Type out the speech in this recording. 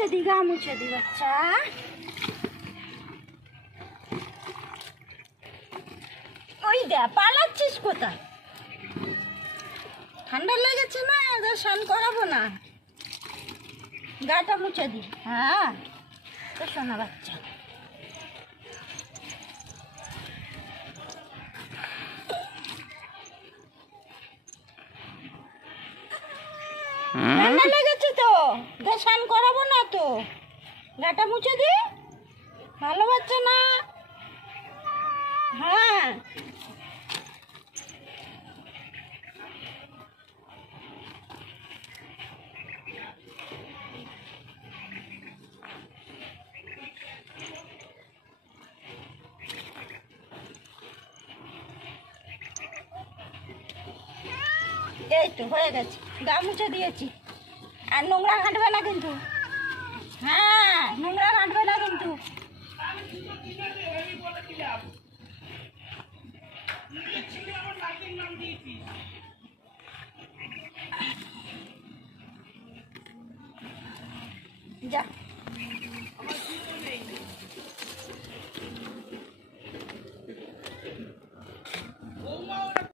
মুছে দি, গা মুছে দি বাচ্চা। ওই দে, পালাচ্ছিস কোথায়? ঠান্ডা লেগেছে না, এদের স্নান করাবো না, গাটা মুছে দি। হ্যাঁ তো শোনা বাচ্চা, ঠান্ডা লেগেছে তো, স্নান করাবো না তো, গাটা মুছে দি। ভালো বাচ্চা না? হ্যাঁ এই তো হয়ে গেছে, গা মুছে দিয়েছি। আর নোংরা ঘাঁটবে না কিন্তু। হ্যাঁ নোংরা ঘাঁটবে না কিন্তু। যা